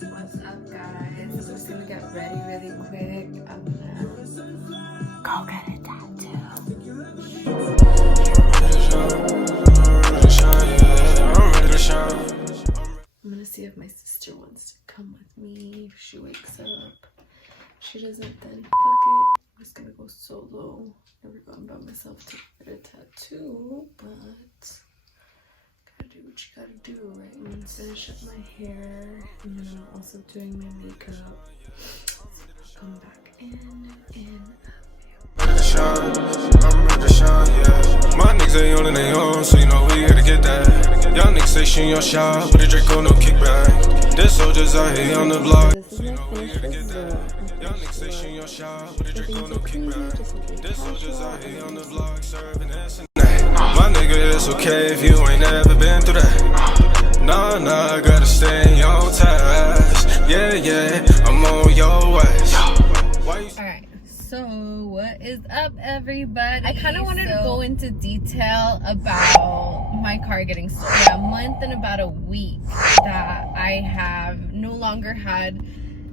What's up, guys? I'm just gonna get ready really quick. I'm gonna go get a tattoo. I'm gonna see if my sister wants to come with me. If she wakes up. If she doesn't, then fuck it. I'm just gonna go solo. Never gone by myself to get a tattoo, but gotta do what you gotta do, right? I'm gonna finish up my hair, and then I'm also doing my makeup. So I'll come back in My niggas ain't on their own, so you know we gotta get that. Y'all niggas say she your shot, but the Draco no kickback. There's soldiers out here on the block. This is my finished result. Y'all niggas say she your shot, but the Draco no kickback. There's soldiers out here on the block serving this and that. My nigga, it's okay if you ain't never been through that. Nah, I gotta stay on task. Yeah, I'm on your ass. Alright, so what is up, everybody? I kind of wanted to go into detail about my car getting stolen. Yeah, a month and about a week that I have no longer had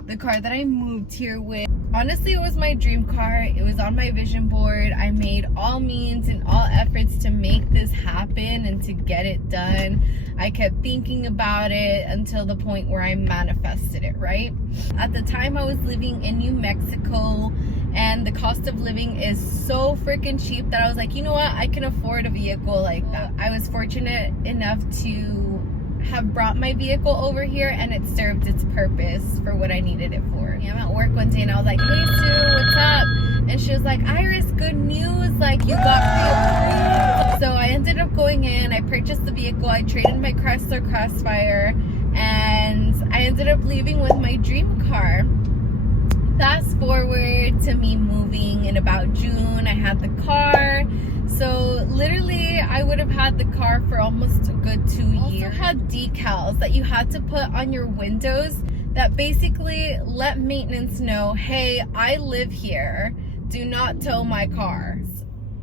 the car that I moved here with. Honestly, it was my dream car. It was on my vision board. I made all means and all efforts to make this happen and to get it done. I kept thinking about it until the point where I manifested it, right? At the time, I was living in New Mexico, and the cost of living is so freaking cheap that I was like, you know what? I can afford a vehicle like that. I was fortunate enough to have brought my vehicle over here, and it served its purpose for what I needed it for. I'm at work one day and I was like, hey Sue, what's up? And she was like, Iris, good news, like you got pre-approved. So I ended up going in, I purchased the vehicle, I traded my Chrysler Crossfire, and I ended up leaving with my dream car. Fast forward to me moving in about June, I had the car. So literally I would have had the car for almost a good 2 years. Also had decals that you had to put on your windows that basically let maintenance know, hey, I live here, do not tow my car.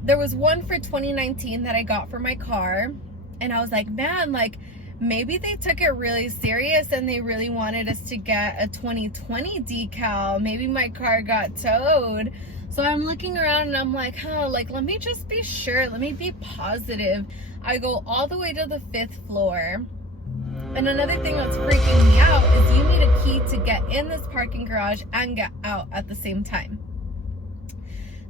There was one for 2019 that I got for my car, and I was like, man, like maybe they took it really serious and they really wanted us to get a 2020 decal. Maybe my car got towed. So I'm looking around and I'm like, like let me just be sure, let me be positive. I go all the way to the 5th floor. And another thing that's freaking me out is you need a key to get in this parking garage and get out at the same time.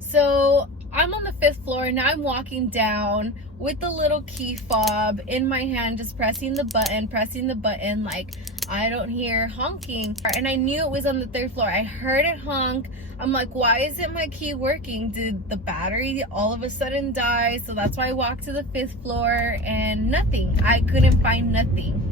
So I'm on the 5th floor, now I'm walking down with the little key fob in my hand, just pressing the button, like I don't hear honking. And I knew it was on the 3rd floor. I heard it honk. I'm like, why isn't my key working? Did the battery all of a sudden die? So that's why I walked to the 5th floor and nothing. I couldn't find nothing.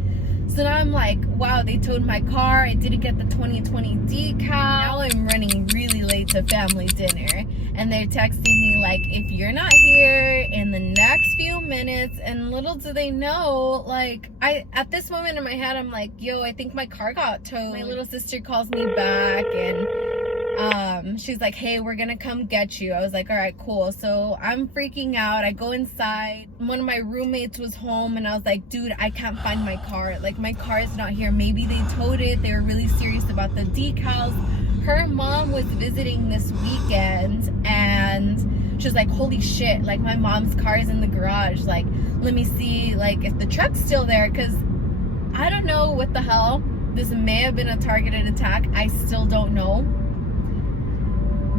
So now I'm like, wow, they towed my car. I didn't get the 2020 decal. Now I'm running really late to family dinner. And they're texting me like, if you're not here in the next few minutes, and little do they know, like, at this moment in my head, I'm like, yo, I think my car got towed. My little sister calls me back and she's like, hey, we're gonna come get you. I was like, all right, cool. So I'm freaking out. I go inside. One of my roommates was home and I was like, dude, I can't find my car. Like, my car is not here. Maybe they towed it. They were really serious about the decals. Her mom was visiting this weekend and she was like, holy shit, like my mom's car is in the garage. Like, let me see like if the truck's still there, because I don't know what the hell. This may have been a targeted attack. I still don't know.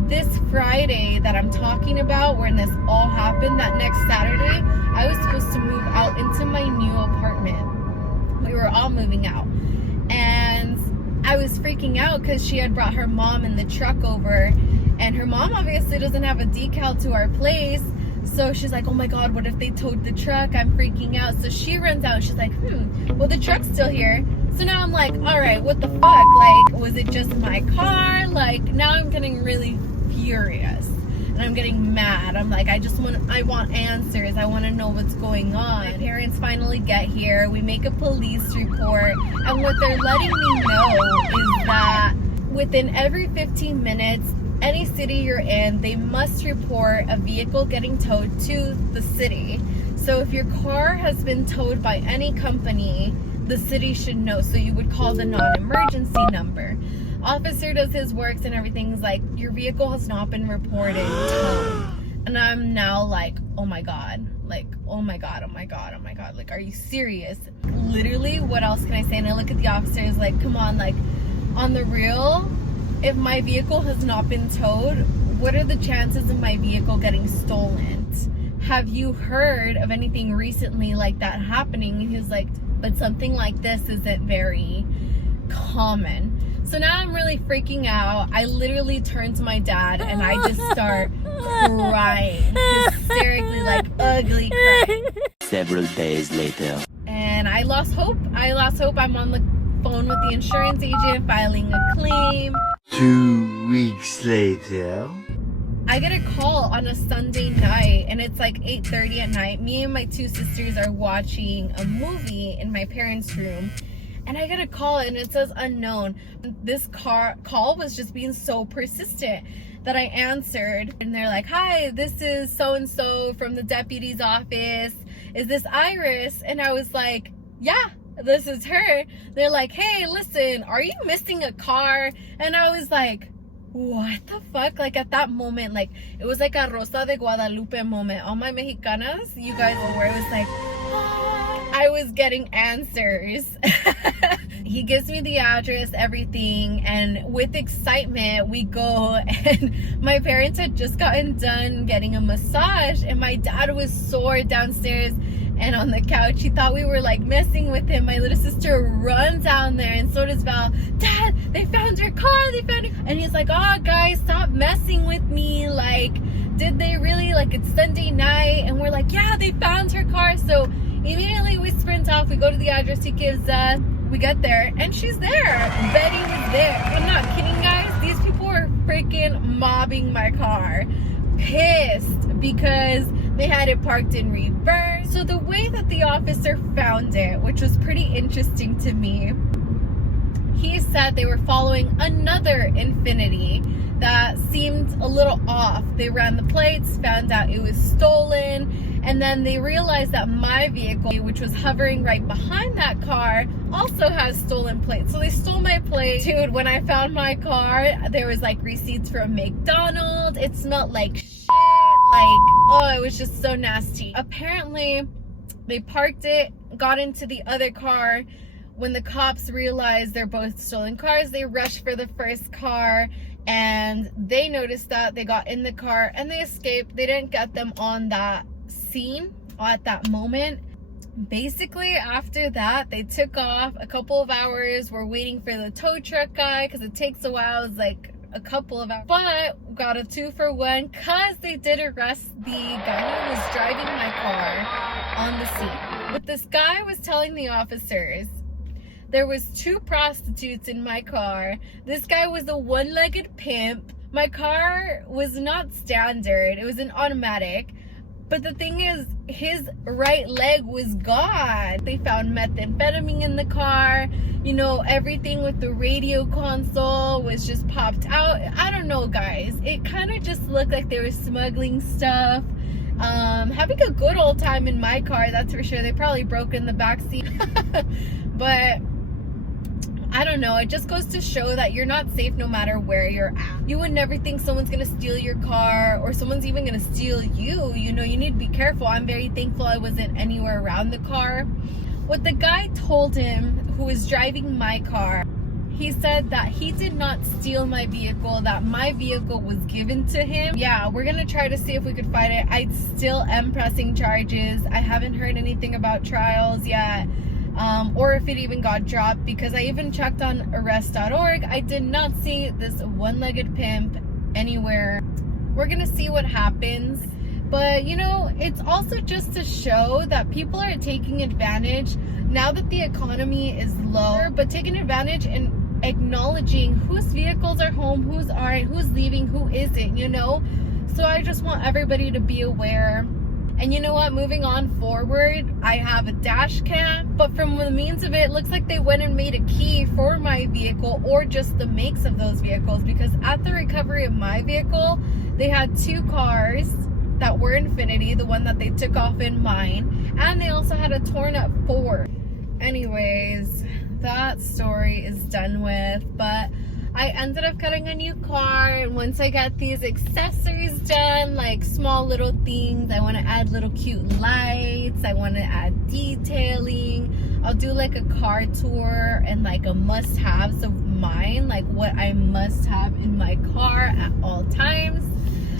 This Friday that I'm talking about, when this all happened, that next Saturday, I was supposed to move out into my new apartment. We were all moving out. And I was freaking out because she had brought her mom in the truck over. And her mom obviously doesn't have a decal to our place. So she's like, oh my God, what if they towed the truck? I'm freaking out. So she runs out and she's like, well, the truck's still here. So now I'm like, all right, what the fuck? Like, was it just my car? Like, now I'm getting really furious and I'm getting mad. I'm like, I want answers. I want to know what's going on. My parents finally get here. We make a police report. And what they're letting me know is that within every 15 minutes, any city you're in, they must report a vehicle getting towed to the city. So if your car has been towed by any company, the city should know. So you would call the non-emergency number. Officer does his works and everything's like, your vehicle has not been reported. And I'm now like, oh my god, like, oh my god, oh my god, oh my god, like, are you serious? Literally, what else can I say? And I look at the officers like, come on, like, on the real, if my vehicle has not been towed, what are the chances of my vehicle getting stolen? Have you heard of anything recently like that happening? And he was like, but something like this isn't very common. So now I'm really freaking out. I literally turn to my dad and I just start crying, hysterically, like ugly crying. Several days later. And I lost hope. I'm on the phone with the insurance agent filing a claim. 2 weeks later. I get a call on a Sunday night and it's like 8:30 at night. Me and my two sisters are watching a movie in my parents' room. And I get a call and it says unknown. This call was just being so persistent that I answered. And they're like, hi, this is so-and-so from the deputy's office. Is this Iris? And I was like, yeah, this is her. They're like, hey, listen, are you missing a car? And I was like, what the fuck? Like at that moment, like it was like a Rosa de Guadalupe moment. All my Mexicanas, you guys were where it was like, I was getting answers. He gives me the address, everything, and with excitement we go, and my parents had just gotten done getting a massage and my dad was sore downstairs and on the couch. He thought we were like messing with him. My little sister runs down there and so does Val. Dad, they found your car, they found it. And he's like, oh guys, stop messing with me. Like, did they really? Like, it's Sunday night. And we're like, yeah, they found her car. So immediately we sprint off, we go to the address he gives us, we get there, and she's there. Betty was there. I'm not kidding, guys. These people were freaking mobbing my car. Pissed because they had it parked in reverse. So the way that the officer found it, which was pretty interesting to me, he said they were following another Infiniti that seemed a little off. They ran the plates, found out it was stolen, and then they realized that my vehicle, which was hovering right behind that car, also has stolen plates. So they stole my plate. Dude, when I found my car, there was like receipts from McDonald's. It smelled like shit. Like, oh, it was just so nasty. Apparently, they parked it, got into the other car. When the cops realized they're both stolen cars, they rushed for the first car. And they noticed that. They got in the car and they escaped. They didn't get them on that scene at that moment. Basically, after that, they took off. A couple of hours, we're waiting for the tow truck guy because it takes a while. It's like a couple of hours, but got a 2-for-1 because they did arrest the guy who was driving my car on the scene. What this guy was telling the officers, there was 2 prostitutes in my car. This guy was a one-legged pimp. My car was not standard. It was an automatic. But the thing is, his right leg was gone. They found methamphetamine in the car. You know, everything with the radio console was just popped out. I don't know, guys. It kind of just looked like they were smuggling stuff. Having a good old time in my car, that's for sure. They probably broke in the backseat. But I don't know, it just goes to show that you're not safe no matter where you're at. You would never think someone's gonna steal your car or someone's even gonna steal you. You know, you need to be careful. I'm very thankful I wasn't anywhere around the car. What the guy told him, who was driving my car, he said that he did not steal my vehicle, that my vehicle was given to him. Yeah, we're gonna try to see if we could fight it. I still am pressing charges. I haven't heard anything about trials yet. Or if it even got dropped, because I even checked on arrest.org. I did not see this one-legged pimp anywhere. We're gonna see what happens. But you know, it's also just to show that people are taking advantage now that the economy is lower, but taking advantage and acknowledging whose vehicles are home, whose aren't, who's leaving, who isn't, you know? So I just want everybody to be aware. And you know what, moving on forward, I have a dash cam, but from the means of it, looks like they went and made a key for my vehicle or just the makes of those vehicles, because at the recovery of my vehicle, they had 2 cars that were Infiniti, the one that they took off in mine, and they also had a torn up Ford. anyways, that story is done with. But I ended up getting a new car, and once I got these accessories done, like small little things, I want to add little cute lights, I want to add detailing. I'll do like a car tour and like a must-haves of mine, like what I must have in my car at all times.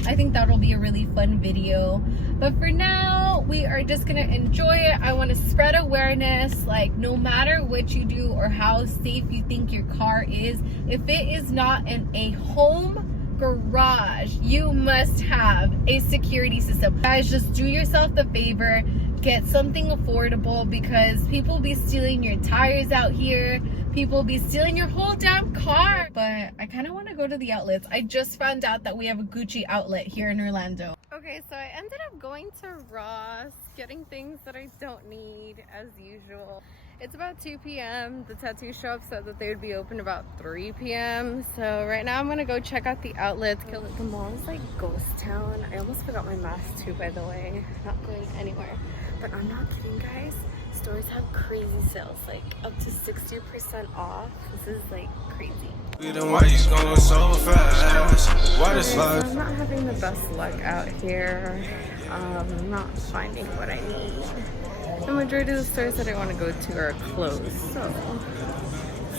I think that'll be a really fun video. But for now, we are just gonna enjoy it. I want to spread awareness, like no matter what you do or how safe you think your car is, if it is not in a home garage, you must have a security system. Guys, just do yourself the favor, get something affordable, because people be stealing your tires out here. People be stealing your whole damn car. But I kind of want to go to the outlets. I just found out that we have a Gucci outlet here in Orlando. Okay, so I ended up going to Ross, getting things that I don't need as usual. It's about 2 p.m. The tattoo shop said that they would be open about 3 p.m. So right now I'm gonna go check out the outlets. The mall is like ghost town. I almost forgot my mask too, by the way. Not going anywhere. But I'm not kidding, guys. Stores have crazy sales, like up to 60% off. This is like crazy. Why you going so fast? Why this life? I'm not having the best luck out here. I'm not finding what I need. The majority of the stores that I want to go to are closed, so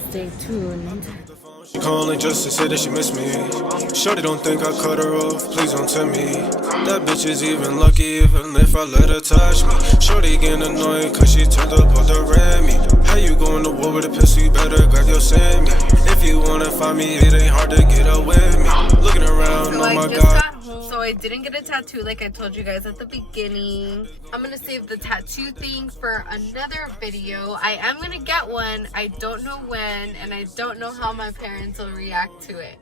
stay tuned. Calling just to say that she missed me. Shorty don't think I cut her off, please don't tell me. That bitch is even lucky even if I let her touch me. Shorty getting annoyed cause she turned up all the red me. How you going to war with a pistol, you better grab your send me. If you wanna find me, it ain't hard to get up with me. Looking around, oh my god. So I didn't get a tattoo like I told you guys at the beginning. I'm gonna save the tattoo thing for another video. I am gonna get one. I don't know when, and I don't know how my parents will react to it.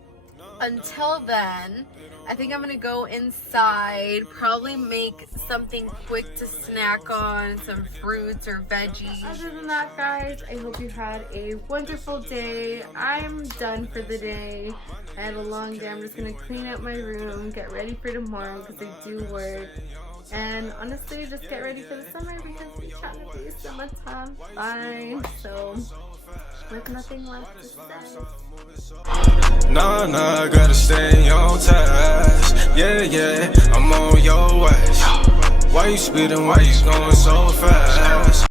Until then, I think I'm gonna go inside, probably make something quick to snack on, some fruits or veggies. Other than that, guys, I hope you had a wonderful day. I'm done for the day. I had a long day. I'm just gonna clean up my room, get ready for tomorrow because I do work. And honestly, just get ready for the summer because we're trying to do summertime fine. So, with nothing left to say. Nah, I gotta stay on task. Yeah, I'm on your ass. Why you speeding? Why you going so fast?